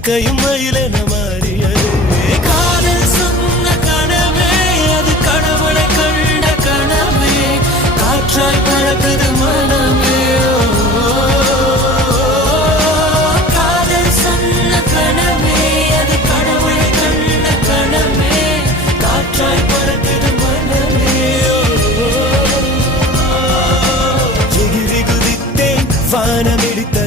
இறக்கையும் மயிலென மாறியது காதல் சொன்ன கனவே அது கடவுளை கண்ட கனவே காற்றாய் பறக்குது மனமே காதல் சொன்ன கனவே அது கடவுளை கண்ட கனவே காற்றாய் பறக்குது மனமே எகிரி குதித்தேன் வானமிடித்த